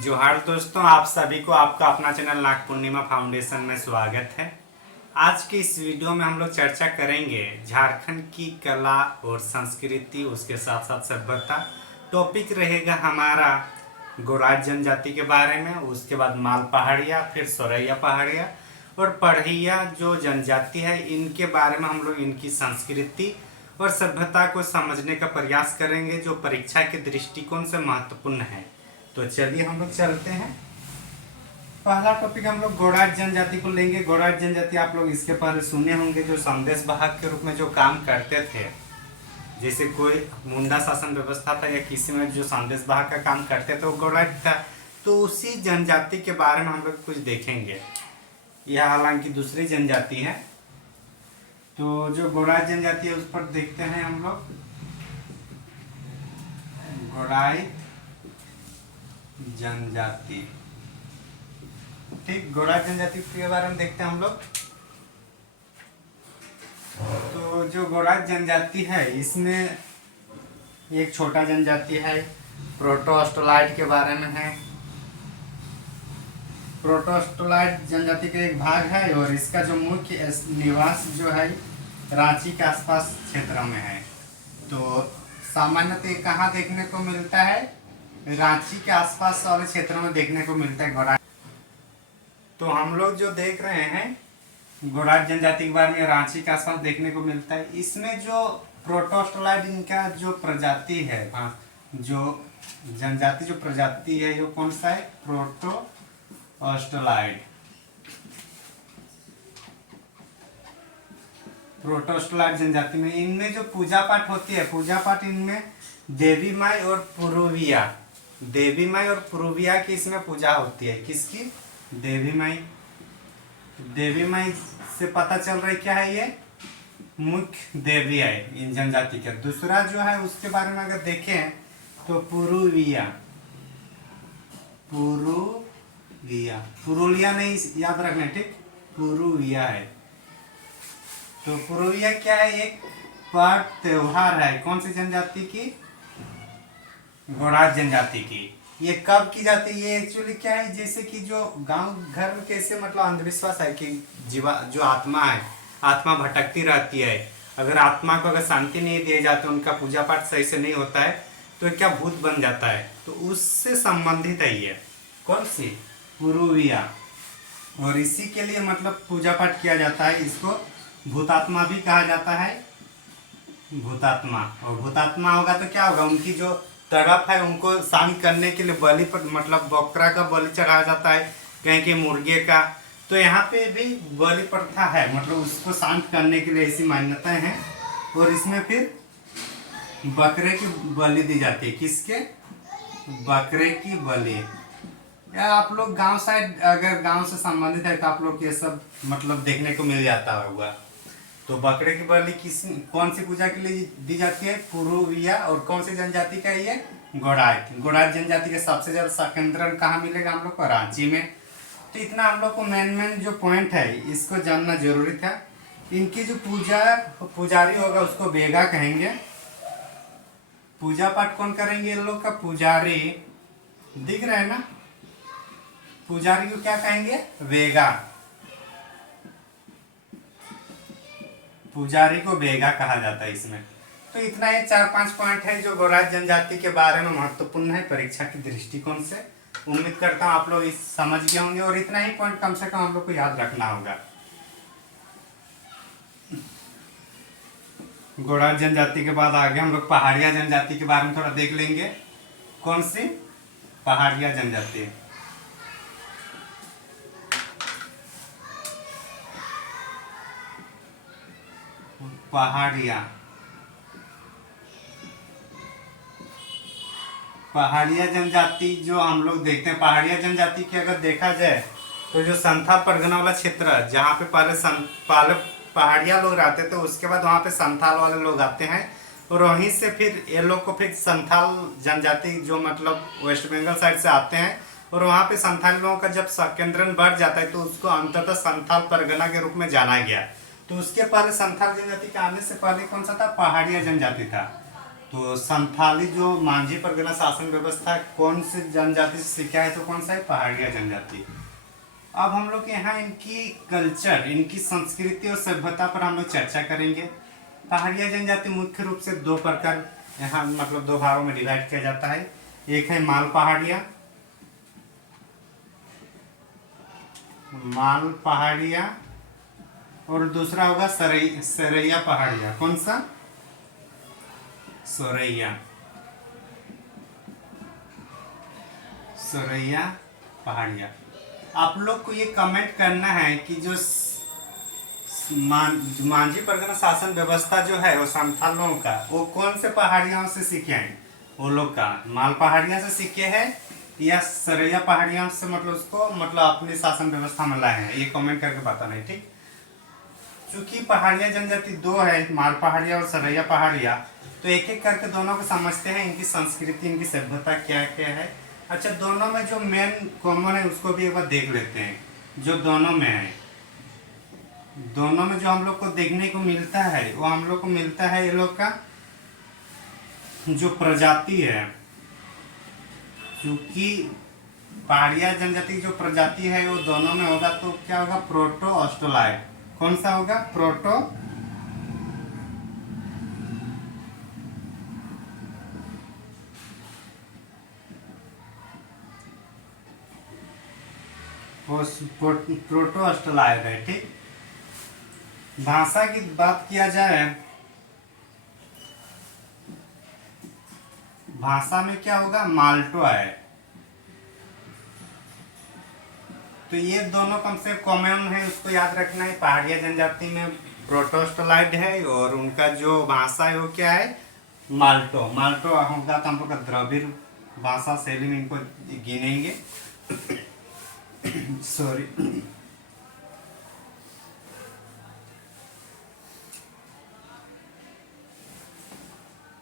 जोहार दोस्तों, आप सभी को आपका अपना चैनल नाग पूर्णिमा फाउंडेशन में स्वागत है। आज के इस वीडियो में हम लोग चर्चा करेंगे झारखंड की कला और संस्कृति, उसके साथ साथ सभ्यता। टॉपिक रहेगा हमारा गोराट जनजाति के बारे में, उसके बाद माल पहाड़िया, फिर सोरैया पहाड़िया और पढ़िया जो जनजाति है, इनके बारे में हम लोग इनकी संस्कृति और सभ्यता को समझने का प्रयास करेंगे, जो परीक्षा के दृष्टिकोण से महत्वपूर्ण है। तो चलिए हम लोग चलते हैं। पहला टॉपिक हम लोग गोराट जनजाति को लेंगे। गोराट जनजाति आप लोग इसके पहले सुने होंगे, जो संदेश वाहक के रूप में जो काम करते थे। जैसे कोई मुंडा शासन व्यवस्था था या किसी में जो संदेश वाहक का काम करते थे वो गोराट था। तो उसी जनजाति के बारे में हम लोग कुछ देखेंगे। यह हालांकि दूसरी जनजाति है। तो जो गोराट जनजाति है उस पर देखते हैं हम लोग। गोराट जनजाति, ठीक, गोराट जनजाति के बारे में देखते हैं हम लोग। तो जो गोराट जनजाति है, इसमें एक छोटा जनजाति है, प्रोटोस्टोलाइट के बारे में है। प्रोटोस्टोलाइट जनजाति का एक भाग है और इसका जो मुख्य निवास जो है रांची के आसपास क्षेत्र में है। तो सामान्यतः कहाँ देखने को मिलता है? रांची के आसपास वाले क्षेत्रों में देखने को मिलता है गोराट। तो हम लोग जो देख रहे हैं गोराट जनजाति के बारे में, रांची के आसपास देखने को मिलता है। इसमें जो प्रोटोस्टोलाइट इनका जो प्रजाति है, जो जनजाति जो प्रजाति है, जो कौन सा है? प्रोटोस्टोलाइट। प्रोटोस्टोलाइट जनजाति में इनमें जो पूजा पाठ होती है, पूजा पाठ इनमें देवी माई और पुरुविया, देवी माई और पुरुविया की इसमें पूजा होती है। किसकी? देवी माई। देवी माई से पता चल रहा है क्या है, ये मुख्य देवी है इन जनजाति का। दूसरा जो है उसके बारे में अगर देखें तो पुरुविया, पुरुविया, पुरुलिया नहीं याद रखना, ठीक, पुरुविया है। तो पुरुविया क्या है? एक पर्व त्योहार है। कौन सी जनजाति की? गोराट जनजाति की। ये कब की जाती है? ये एक्चुअली क्या है, जैसे कि जो गांव घर में कैसे मतलब अंधविश्वास है कि जीवा जो आत्मा है, आत्मा भटकती रहती है। अगर आत्मा को अगर शांति नहीं दिए जाते, उनका पूजा पाठ सही से नहीं होता है, तो क्या भूत बन जाता है। तो उससे संबंधित है ये। कौन सी? पुरुविया। और इसी के लिए मतलब पूजा पाठ किया जाता है। इसको भूतात्मा भी कहा जाता है, भूतात्मा। और भूतात्मा होगा तो क्या होगा? उनकी जो तड़प है उनको शांत करने के लिए बलि पर मतलब बकरा का बलि चढ़ाया जाता है, कहीं के मुर्गे का। तो यहाँ पे भी बलि प्रथा है, मतलब उसको शांत करने के लिए ऐसी मान्यताएं हैं। और इसमें फिर बकरे की बलि दी जाती है। किसके? बकरे की बलि। या आप लोग गांव साइड अगर गांव से संबंधित है तो आप लोग ये सब मतलब देखने को मिल जाता होगा। तो बकरे की बलि कौन सी पूजा के लिए दी जाती है? पुरुविया। और कौन सी जनजाति का है ये? गोराट। गोराट जनजाति का सबसे ज्यादा संकेंद्रण कहाँ मिलेगा हम लोग को? रांची में। तो इतना हम लोग को मेन जो पॉइंट है इसको जानना जरूरी था। इनकी जो पुजारी होगा उसको वेगा कहेंगे। पूजा पाठ कौन करेंगे? इन लोग का पुजारी दिख रहा है ना, पुजारी को क्या कहेंगे? वेगा। पुजारी को वेगा कहा जाता है इसमें। तो इतना ये 4-5 पॉइंट है जो गोराट जनजाति के बारे में महत्वपूर्ण है परीक्षा के दृष्टिकोण से। उम्मीद करता हूँ आप लोग इस समझ गए होंगे और इतना ही पॉइंट कम से कम हम लोग को याद रखना होगा। गोराट जनजाति के बाद आगे हम लोग पहाड़िया जनजाति के बारे में थोड़ा देख लेंगे। कौन सी? पहाड़िया जनजाति। पहाड़िया, पहाड़िया जनजाति जो हम लोग देखते हैं, पहाड़िया जनजाति की अगर देखा जाए तो जो संथाल परगना वाला क्षेत्र जहाँ पे पहले पहाड़िया लोग रहते थे, उसके बाद वहाँ पे संथाल वाले लोग आते हैं और वहीं से फिर ये लोग को फिर संथाल जनजाति जो मतलब वेस्ट बंगाल साइड से आते हैं और वहाँ पे संथाल लोगों का जब संकेंद्रण बढ़ जाता है तो उसको अंततः संथाल परगना के रूप में जाना गया। तो उसके पहले संथाल जनजाति के आने से पहले कौन सा था? पहाड़िया जनजाति था। तो संथाली जो मांझी परगना शासन व्यवस्था कौन से जनजाति से सीखा है, तो कौन सा है, पहाड़िया जनजाति। अब हम लोग यहाँ इनकी कल्चर, इनकी संस्कृति और सभ्यता पर हम लोग चर्चा करेंगे। पहाड़िया जनजाति मुख्य रूप से दो प्रकार, यहाँ मतलब दो भागों में डिवाइड किया जाता है। एक है माल पहाड़िया, माल पहाड़िया, और दूसरा होगा सरैया पहाड़िया। कौन सा, सरैया, सरैया पहाड़िया। आप लोग को ये कमेंट करना है कि जो मांझी परगना शासन व्यवस्था जो है वो संथाल लोगों का, वो कौन से पहाड़ियों से सीखे हैं। वो लोग का माल पहाड़िया से सीखे हैं या सरैया पहाड़ियों से, मतलब उसको मतलब अपने शासन व्यवस्था में लाए हैं, ये कमेंट करके बताना है, ठीक। चूंकि पहाड़िया जनजाति दो है, माल पहाड़िया और सरैया पहाड़िया, तो एक एक करके दोनों को समझते हैं, इनकी संस्कृति, इनकी सभ्यता क्या क्या है। अच्छा, दोनों में जो मेन कॉमन है उसको भी एक बार देख लेते हैं। जो दोनों में है, दोनों में जो हम लोग को देखने को मिलता है वो हम लोग को मिलता है ये लोग का जो प्रजाति है। क्योंकि पहाड़िया जनजाति की जो प्रजाति है वो दोनों में होगा, तो क्या होगा, प्रोटो ऑस्ट्रोलॉइड। कौन सा होगा, प्रोटो प्रोटो ऑस्ट्रोलॉइड है, ठीक। भाषा की बात किया जाए, भाषा में क्या होगा, माल्टो है। तो ये दोनों कम से कॉमन है, उसको याद रखना है। पहाड़िया जनजाति में प्रोटोस्टलाइड है और उनका जो भाषा है वो क्या है, माल्टो। माल्टो होगा तो हम लोग का द्रविड़ भाषा शैली में इनको गिनेंगे। सॉरी।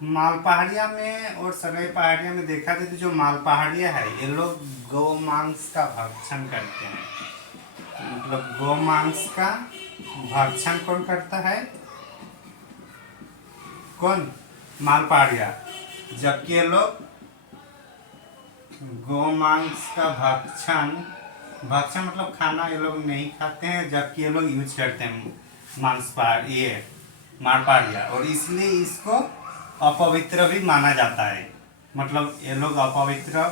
माल पहाड़िया में और सराय पहाड़िया में देखा जाए तो जो माल पहाड़िया है ये लोग गौ मांस का भक्षण करते हैं। मतलब गौ मांस का भक्षण कौन करता है, कौन, माल पहाड़िया। जबकि ये लोग गौ मांस का भक्षण, भक्षण मतलब खाना ये लोग नहीं खाते हैं, जबकि ये लोग यूज करते हैं मांस ये माल पहाड़िया, और इसलिए इसको अपवित्र भी माना जाता है। मतलब ये लोग अपवित्र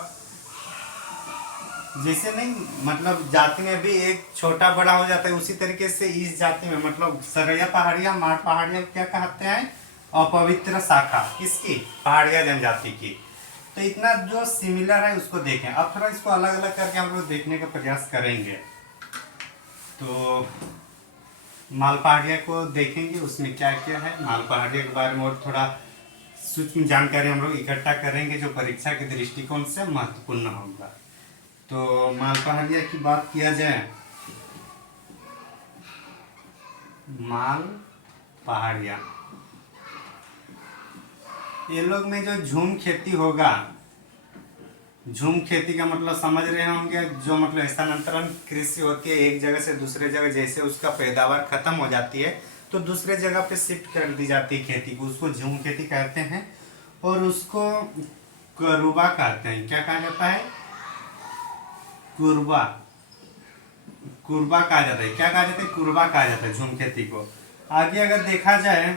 जैसे नहीं, मतलब जाति में भी एक छोटा बड़ा हो जाता है, उसी तरीके से इस जाति में मतलब सरैया पहाड़िया, मार पहाड़िया क्या कहते हैं, अपवित्र शाखा, किसकी, पहाड़िया जनजाति की। तो इतना जो सिमिलर है उसको देखें। अब थोड़ा इसको अलग अलग करके हम लोग देखने का प्रयास करेंगे। तो माल पहाड़िया को देखेंगे, उसमें क्या क्या है, माल पहाड़िया के बारे में और थोड़ा सूक्ष्म जानकारी हम लोग इकट्ठा करेंगे जो परीक्षा के दृष्टिकोण से महत्वपूर्ण होगा। तो माल पहाड़िया की बात किया जाए, माल पहाड़िया ये लोग में जो झूम खेती होगा, झूम खेती का मतलब समझ रहे होंगे, जो मतलब स्थानांतरण कृषि होती है एक जगह से दूसरे जगह, जैसे उसका पैदावार खत्म हो जाती है तो दूसरे जगह पे शिफ्ट कर दी जाती है खेती को, उसको झूम खेती कहते हैं। और उसको करुबा कहते हैं। क्या कहा जाता है, कुरबा, कुरबा कहा जाता है। क्या कहा जाता है, कुरबा कहा जाता है झूम खेती को। आगे अगर देखा जाए,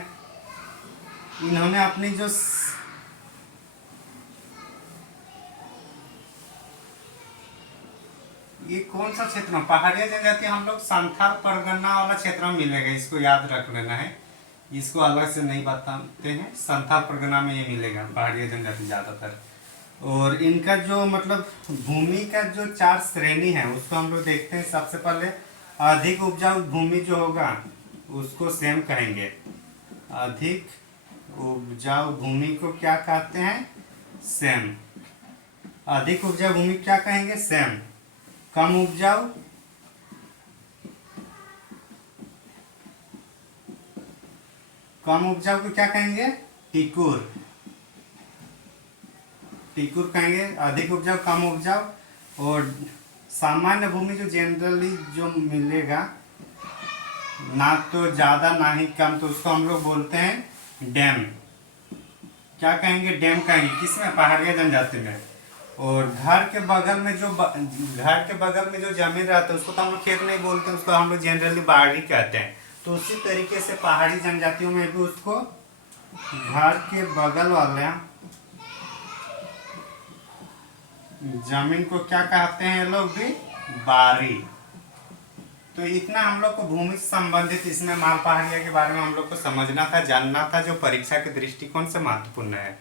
इन्होंने अपनी जो ये कौन सा क्षेत्र में, पहाड़िया जनजाति हम लोग संथाल परगना वाला क्षेत्र में मिलेगा, इसको याद रख लेना है, इसको अलग से नहीं बताते हैं। संथाल परगना में ये मिलेगा पहाड़िया जनजाति ज़्यादातर। और इनका जो मतलब भूमि का जो 4 श्रेणी है उसको हम लोग देखते हैं। सबसे पहले अधिक उपजाऊ भूमि जो होगा उसको सेम कहेंगे। अधिक उपजाऊ भूमि को क्या कहते हैं, सेम। अधिक उपजाऊ भूमि क्या कहेंगे, सेम। कम उपजाऊ, कम उपजाऊ को क्या कहेंगे, टिकुर, टिकुर कहेंगे। अधिक उपजाऊ, कम उपजाऊ। और सामान्य भूमि जो जनरली जो मिलेगा, ना तो ज़्यादा ना ही कम, तो उसको हम लोग बोलते हैं डैम। क्या कहेंगे, डैम कहेंगे, किसमें, पहाड़िया जनजाति में। और घर के बगल में जो घर के बगल में जो जमीन रहता है उसको तो हम लोग खेत नहीं बोलते, उसको हम लोग जनरली बाड़ी कहते हैं। तो उसी तरीके से पहाड़ी जनजातियों में भी उसको घर के बगल वाले जमीन को क्या कहते हैं, ये लोग भी बारी। तो इतना हम लोग को भूमि से संबंधित इसमें माल पहाड़िया के बारे में हम लोग को समझना था, जानना था, जो परीक्षा के दृष्टिकोण से महत्वपूर्ण है।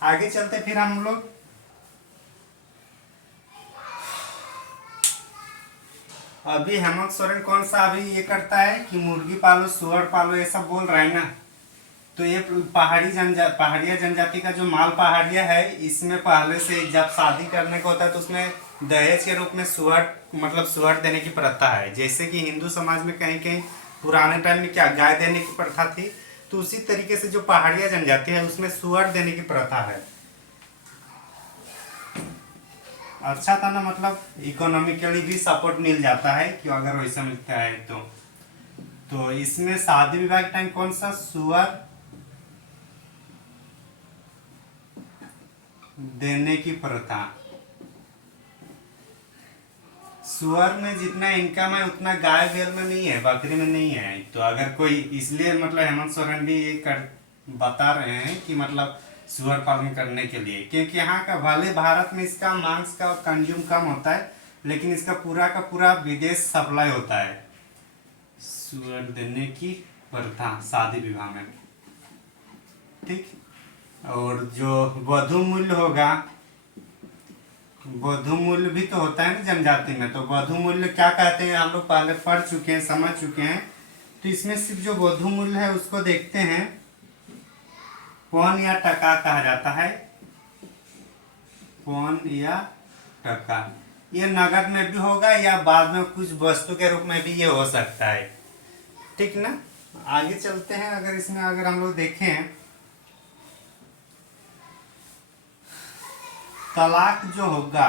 आगे चलते फिर हम लोग अभी हेमंत सोरेन कौन सा अभी ये करता है कि मुर्गी पालो, सुअर पालो, ये सब बोल रहा है ना। तो ये पहाड़िया जनजाति का जो माल पहाड़िया है, इसमें पहले से जब शादी करने का होता है तो उसमें दहेज के रूप में सुअर, मतलब सुअर देने की प्रथा है। जैसे कि हिंदू समाज में कहीं कहीं पुराने टाइम में क्या गाय देने की प्रथा थी, तो उसी तरीके से जो पहाड़िया जनजाति है उसमें सुअर देने की प्रथा है। अच्छा था ना, मतलब इकोनॉमिकली भी सपोर्ट मिल जाता है कि अगर वैसा मिलता है तो इसमें शादी विवाह के टाइम कौन सा, सुअर देने की प्रथा। सुअर में जितना इनकम है उतना गाय बैल में नहीं है, बकरी में नहीं है। तो अगर कोई, इसलिए मतलब हेमंत सोरेन भी ये बता रहे हैं कि मतलब सुअर पालन करने के लिए, क्योंकि यहाँ का भले भारत में इसका मांस का कंज्यूम कम होता है, लेकिन इसका पूरा का पूरा विदेश सप्लाई होता है। सुअर देने की प्रथा शादी विवाह में, ठीक। और जो वधु मूल्य होगा, वधु मूल्य भी तो होता है ना जनजाति में। तो वधु मूल्य क्या कहते हैं हम लोग पहले पढ़ चुके हैं, समझ चुके हैं। तो इसमें सिर्फ जो वधु मूल्य है उसको देखते हैं, पौन या टका कहा जाता है, पौन या टका। ये नगद में भी होगा या बाद में कुछ वस्तु के रूप में भी ये हो सकता है, ठीक ना। आगे चलते हैं, अगर इसमें अगर हम लोग देखें, तलाक जो होगा,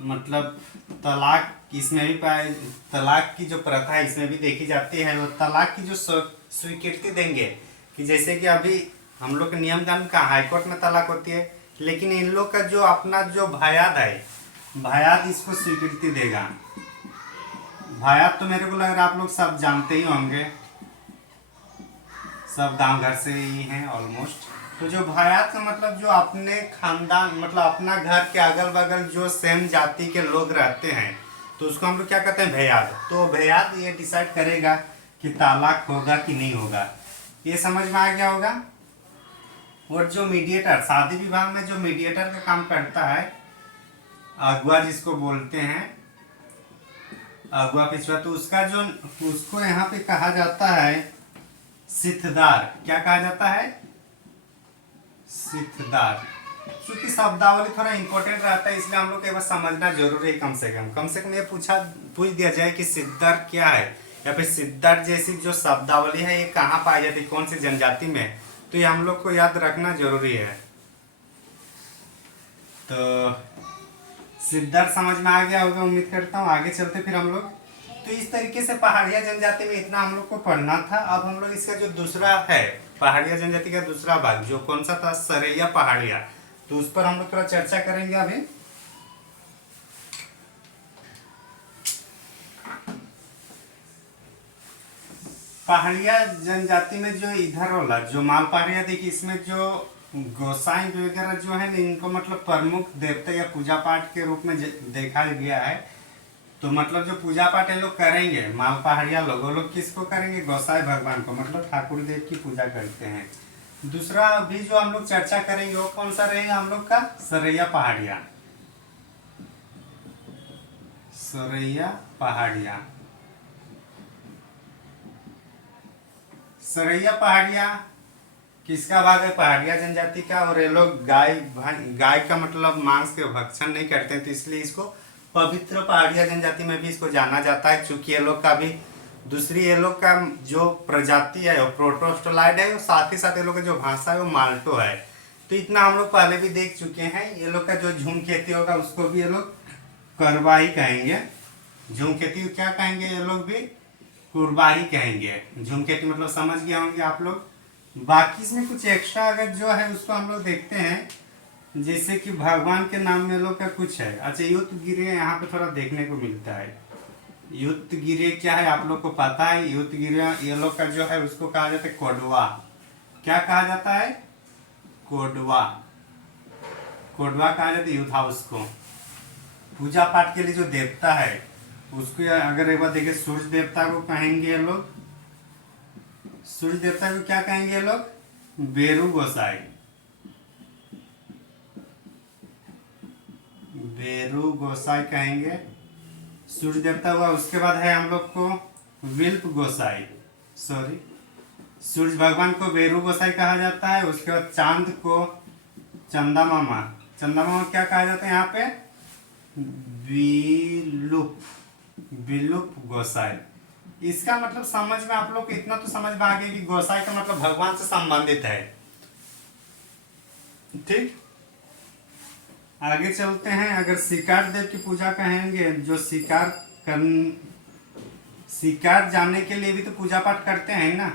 मतलब तलाक इसमें भी पाए, तलाक की जो प्रथा है इसमें भी देखी जाती है। वो तलाक की जो स्वीकृति देंगे, कि जैसे कि अभी हम लोग के नियम कानून का हाईकोर्ट में तलाक होती है, लेकिन इन लोग का जो अपना जो भायाद है, भायाद इसको स्वीकृति देगा। भायाद तो मेरे को लग रहा है आप लोग सब जानते ही होंगे, सब गांव घर से ही हैं ऑलमोस्ट। तो जो भायात का मतलब जो अपने खानदान, मतलब अपना घर के अगल बगल जो सेम जाति के लोग रहते हैं, तो उसको हम लोग क्या कहते हैं, भैयाद। तो भैयाद ये डिसाइड करेगा कि तलाक होगा कि नहीं होगा। ये समझ में आ गया होगा। और जो मीडिएटर, शादी विवाह में जो मीडिएटर का काम करता है, अगुआ जिसको बोलते हैं, अगुआ पिछुआ, तो उसका जो, उसको यहाँ पे कहा जाता है सिद्धदार। क्या कहा जाता है, सिद्धदार। क्योंकि शब्दावली थोड़ा इंपॉर्टेंट रहता है, इसलिए हम लोग को बस समझना जरूरी है। कम से कम ये पूछ दिया जाए कि सिद्धदार क्या है, या फिर सिद्धदार जैसी जो शब्दावली है ये कहाँ पाई जाती है, कौन सी जनजाति में, तो ये हम लोग को याद रखना जरूरी है। तो सिद्धदार समझ में आ गया होगा, उम्मीद करता हूँ। आगे चलते फिर हम लोग, तो इस तरीके से पहाड़िया जनजाति में इतना हम लोग को पढ़ना था। अब हम लोग इसका जो दूसरा है, पहाड़िया जनजाति का दूसरा भाग जो कौन सा था, सरैया पहाड़िया, तो उस पर हम लोग थोड़ा चर्चा करेंगे अभी। पहाड़िया जनजाति में जो इधर वाला जो माल पहाड़िया, देखिए इसमें जो गोसाई वगैरह जो है ना, इनको मतलब प्रमुख देवता या पूजा पाठ के रूप में देखा गया है। तो मतलब जो पूजा पाठ ये लोग करेंगे, माल पहाड़िया लोग, वो लोग किसको करेंगे, गोसाई भगवान को, मतलब ठाकुर देव की पूजा करते हैं। दूसरा भी जो हम लोग चर्चा करेंगे वो कौन सा रहेगा हम लोग का, सरैया पहाड़िया। सरैया पहाड़िया, सरैया पहाड़िया किसका भाग है, पहाड़िया जनजाति का। और ये लोग गाय का मतलब मांस के भक्षण नहीं करते हैं, तो इसलिए इसको पवित्र पहाड़िया जनजाति में भी इसको जाना जाता है। क्योंकि ये लोग का भी दूसरी, ये लोग का जो प्रजाति है वो प्रोटोस्टोलाइड है, और साथ ही साथ ये लोग का जो भाषा है वो माल्टो है। तो इतना हम लोग पहले भी देख चुके हैं। ये लोग का जो झूम खेती होगा उसको भी ये लोग करवा ही कहेंगे। झूम खेती क्या कहेंगे, ये लोग भी कुरबा ही कहेंगे। झूम खेती मतलब समझ गए होंगे आप लोग, बाकी इसमें कुछ एक्स्ट्रा अगर जो है उसको हम लोग देखते हैं, जैसे कि भगवान के नाम में लोग का कुछ है। अच्छा, युद्ध गिरे यहाँ पे थोड़ा देखने को मिलता है। युद्ध गिरे क्या है आप लोग को पता है? युद्ध गिरे ये लोग का जो है उसको कहा जाता है कोडवा। क्या कहा जाता है? कोडवा। कोडवा कहा जाता है युद्ध हाउस को। पूजा पाठ के लिए जो देवता है उसको अगर एक बार देखे, सूर्य देवता को कहेंगे ये लोग, सूर्य देवता को क्या कहेंगे ये लोग? बेरू गोसाई। बेरू गोसाई कहेंगे सूर्य देवता हुआ। उसके बाद है हम लोग को विल्प गोसाई, सॉरी, सूर्य भगवान को बेरू गोसाई कहा जाता है। उसके बाद चांद को चंदा मामा। चंदा मामा क्या कहा जाता है यहाँ पे? विलुप, विलुप गोसाई। इसका मतलब समझ में आप लोग को इतना तो समझ में आ गया कि गोसाई का मतलब भगवान से संबंधित है। ठीक, आगे चलते हैं। अगर शिकार देव की पूजा कहेंगे, जो शिकार जाने के लिए भी तो पूजा पाठ करते हैं ना।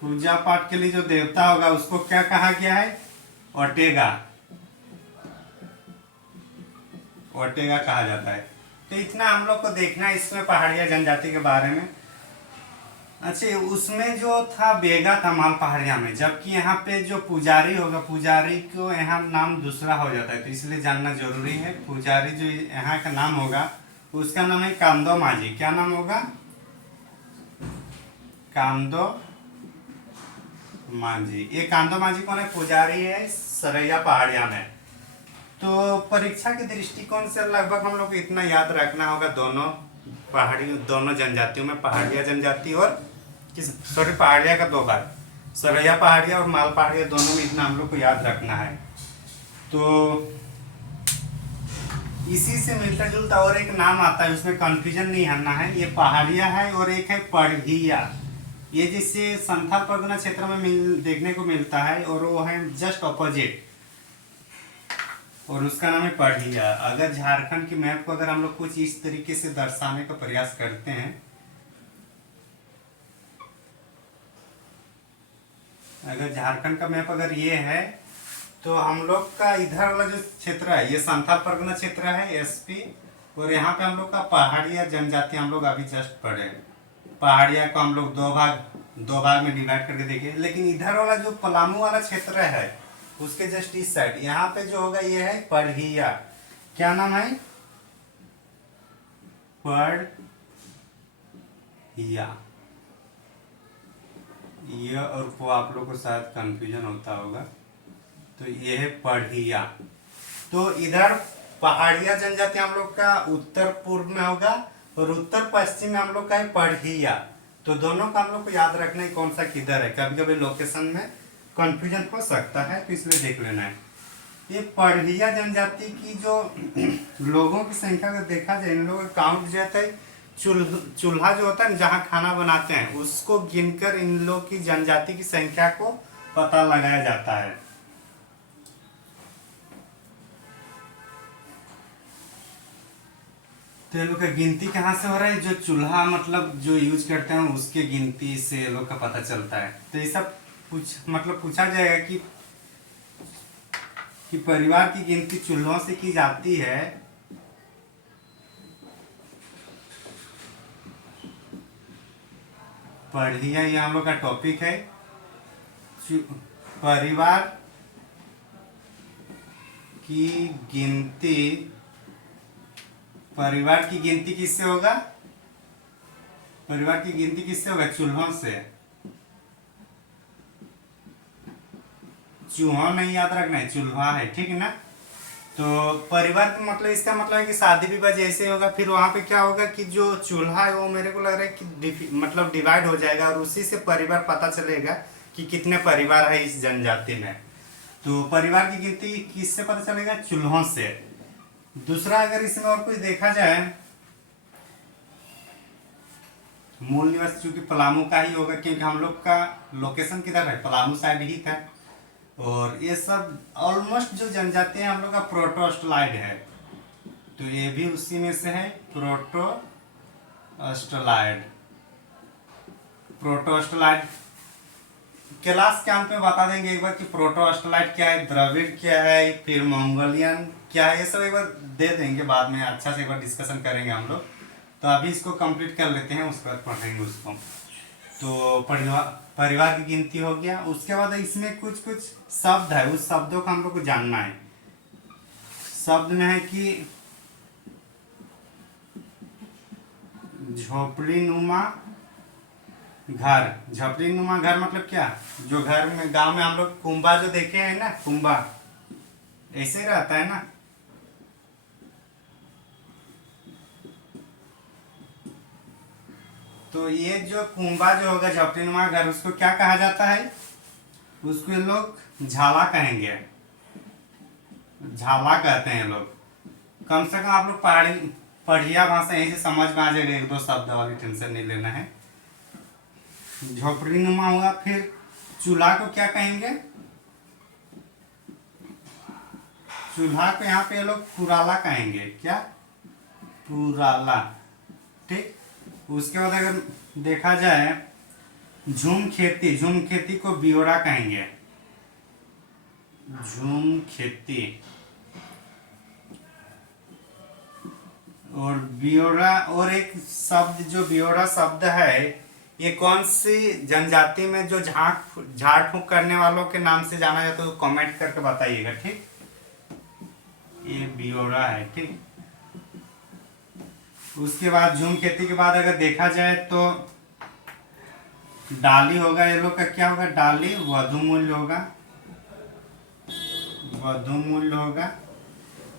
पूजा पाठ के लिए जो देवता होगा उसको क्या कहा गया है? ओटेगा। ओटेगा कहा जाता है। तो इतना हम लोग को देखना है इसमें पहाड़िया जनजाति के बारे में। अच्छा, उसमें जो था बेगा था माल पहाड़िया में, जबकि यहाँ पे जो पुजारी होगा, पुजारी को यहाँ नाम दूसरा हो जाता है, तो इसलिए जानना जरूरी है। पुजारी जो यहाँ का नाम होगा उसका नाम है कामदो माझी। क्या नाम होगा? कामदो माझी। ये कामदो माझी कौन है? पुजारी है सरैया पहाड़िया में। तो परीक्षा के दृष्टिकोण से लगभग हम लोग को इतना याद रखना होगा, दोनों पहाड़ी, दोनों जनजातियों में, पहाड़िया जनजाति और सॉरी पहाड़िया का दो भाग, सरैया पहाड़िया और माल पहाड़िया, दोनों में इतना हम लोग को याद रखना है। तो इसी से मिलता जुलता और एक नाम आता है, उसमें कंफ्यूजन नहीं आना है। ये पहाड़िया है और एक है पढ़िया। ये जिससे संथाल परगना क्षेत्र में देखने को मिलता है और वो है जस्ट ऑपोजिट, और उसका नाम है पढ़िया। अगर झारखंड की मैप को अगर हम लोग कुछ इस तरीके से दर्शाने का प्रयास करते हैं, अगर झारखंड का मैप अगर ये है, तो हम लोग का इधर वाला जो क्षेत्र है ये संथाल परगना क्षेत्र है, एसपी, और यहाँ पे हम लोग का पहाड़िया जनजाति हम लोग अभी जस्ट पढ़े। पहाड़िया को हम लोग दो भाग में डिवाइड करके देखे। लेकिन इधर वाला जो पलामू वाला क्षेत्र है उसके जस्ट इस साइड यहाँ पे जो होगा ये है पढ़िया। क्या नाम है? पढ़िया। ये और वो आप लोग को शायद कंफ्यूजन होता होगा, तो ये है पढ़िया। तो इधर पहाड़िया जनजाति हम लोग का उत्तर पूर्व में होगा और उत्तर पश्चिम में हम लोग का है पढ़िया। तो दोनों का हम लोग को याद रखना है कौन सा किधर है। कभी कभी लोकेशन में कंफ्यूजन हो सकता है, तो इसलिए देख लेना है। ये पढ़िया जनजाति की जो लोगों की संख्या को देखा जाए, इन लोगों का काउंट जो होता है, चूल्हा जो होता है जहाँ खाना बनाते हैं उसको गिनकर इन लोग की जनजाति की संख्या को पता लगाया जाता है। तो ये लोग का गिनती कहाँ से हो रहा है? जो चूल्हा मतलब जो यूज करते हैं उसके गिनती से ये लोग का पता चलता है। तो ये सब पूछा जाएगा कि परिवार की गिनती चूल्हों से की जाती है, पढ़िया ये हम लोग का टॉपिक है। परिवार की गिनती, परिवार की गिनती किससे होगा? परिवार की गिनती किससे होगा? चूल्हों से। चूहा नहीं याद रखना है, चूल्हा है, ठीक है ना। तो परिवार का मतलब, इसका मतलब है कि शादी विवाह जैसे होगा, फिर वहां पे क्या होगा कि जो चूल्हा है वो मेरे को लग रहा है कि मतलब डिवाइड हो जाएगा और उसी से परिवार पता चलेगा कि कितने परिवार है इस जनजाति में। तो परिवार की गिनती किससे पता चलेगा? चूल्हों से। दूसरा, अगर इसमें और कुछ देखा जाए, मूल निवास चूंकि पलामू का ही होगा, क्योंकि हम लोग का लोकेशन किधर है? पलामू साइड ही था। और ये सब ऑलमोस्ट जो जनजाति है हम लोग का प्रोटो ऑस्ट्रोलाइड है, तो ये भी उसी में से है, प्रोटो ऑस्ट्रोलाइड। प्रोटो ऑस्ट्रोलाइड क्लास के अंत में बता देंगे एक बार कि प्रोटोस्टलाइट क्या है, द्रविड़ क्या है, फिर मंगोलियन क्या है, ये सब एक बार दे देंगे, बाद में अच्छा से एक बार डिस्कशन करेंगे हम लोग। तो अभी इसको कंप्लीट कर लेते हैं, उसके बाद पढ़ेंगे उसको। तो परिवार की गिनती हो गया। उसके बाद इसमें कुछ कुछ शब्द है, उस शब्दों का हम लोग को जानना है। शब्द में है कि झोपड़ी नुमा घर। झोपड़ी नुमा घर मतलब क्या? जो घर में गांव में हम लोग कुंबा जो देखे हैं ना, कुंबा ऐसे ही रहता है ना। तो ये जो कुंबा जो होगा झोपड़ी नुमा घर, उसको क्या कहा जाता है? उसको ये लोग झाला कहेंगे, झाला कहते हैं लोग। कम से कम आप लोग पढ़िया भाषा यहीं से समझ में आ जाएगा, एक दो शब्द वाली टेंशन नहीं लेना है। झोपड़ी नुमा हुआ। फिर चूल्हा को क्या कहेंगे? चूल्हा को यहाँ पे ये लोग पुराला कहेंगे। क्या? पुराला। ठीक। उसके बाद अगर देखा जाए झूम खेती, झूम खेती को बियोरा कहेंगे। झूम खेती। और बियोरा, और एक शब्द जो बियोरा शब्द है, ये कौन सी जनजाति में जो झाड़ फूक करने वालों के नाम से जाना जाता है, तो कमेंट करके बताइएगा। ठीक, ये बियोरा है। ठीक। उसके बाद झूम खेती के बाद अगर देखा जाए तो डाली होगा, ये लोग का क्या होगा? डाली वधु मूल्य होगा, वधु मूल्य होगा।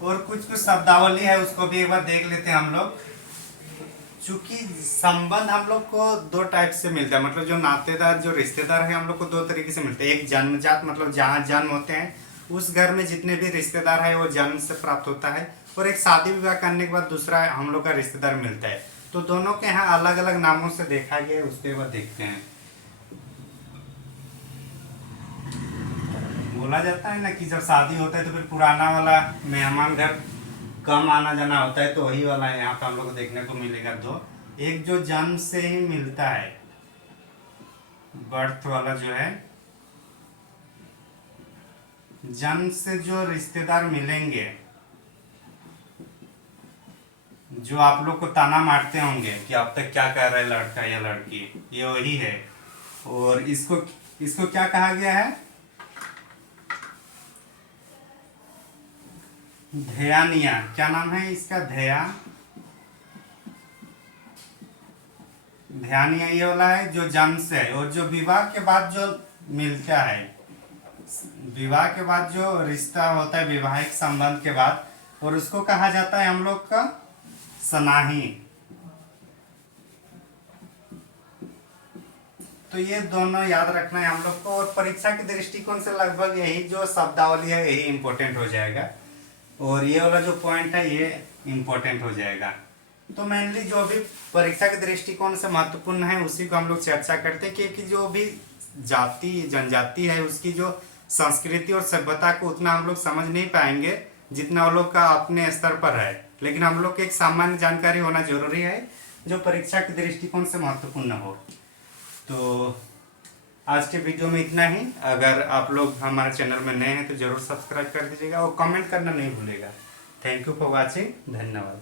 और कुछ कुछ शब्दावली है, उसको भी एक बार देख लेते हैं हम लोग। चूंकि संबंध हम लोग को दो टाइप से मिलता है, मतलब जो नातेदार, जो रिश्तेदार है, हम लोग को दो तरीके से मिलते हैं। एक जन्मजात, मतलब जहाँ जन्म होते हैं उस घर में जितने भी रिश्तेदार है वो जन्म से प्राप्त होता है। और एक शादी विवाह करने के बाद दूसरा हम लोग का रिश्तेदार मिलता है। तो दोनों के यहाँ अलग अलग नामों से देखा गया, उसके बाद देखते हैं। बोला जाता है ना कि जब शादी होता है तो फिर पुराना वाला मेहमान घर कम आना जाना होता है, तो वही वाला यहाँ पे हम लोग को देखने को मिलेगा दो। एक जो जन्म से ही मिलता है, बर्थ वाला जो है, जन्म से जो रिश्तेदार मिलेंगे, जो आप लोग को ताना मारते होंगे कि अब तक क्या कर रहा है लड़का या लड़की, ये वही है। और इसको इसको क्या कहा गया है? ध्यानिया। क्या नाम है इसका? ध्यानिया ये वाला है जो जन्म से है। और जो विवाह के बाद जो मिलता है, विवाह के बाद जो रिश्ता होता है वैवाहिक संबंध के बाद, और उसको कहा जाता है हम लोग का सनाही। तो ये दोनों याद रखना है हम लोग को। और परीक्षा के दृष्टिकोण से लगभग यही जो शब्दावली है यही इंपॉर्टेंट हो जाएगा, और ये वाला जो पॉइंट है ये इंपॉर्टेंट हो जाएगा। तो मेनली जो भी परीक्षा के दृष्टिकोण से महत्वपूर्ण है उसी को हम लोग चर्चा करते हैं, क्योंकि जो भी जाति जनजाति है उसकी जो संस्कृति और सभ्यता को उतना हम लोग समझ नहीं पाएंगे जितना वो लोग का अपने स्तर पर है। लेकिन हम लोग को एक सामान्य जानकारी होना जरूरी है जो परीक्षा के दृष्टिकोण से महत्वपूर्ण हो। तो आज के वीडियो में इतना ही। अगर आप लोग हमारे चैनल में नए हैं तो जरूर सब्सक्राइब कर दीजिएगा और कमेंट करना नहीं भूलेगा। Thank you for watching. धन्यवाद।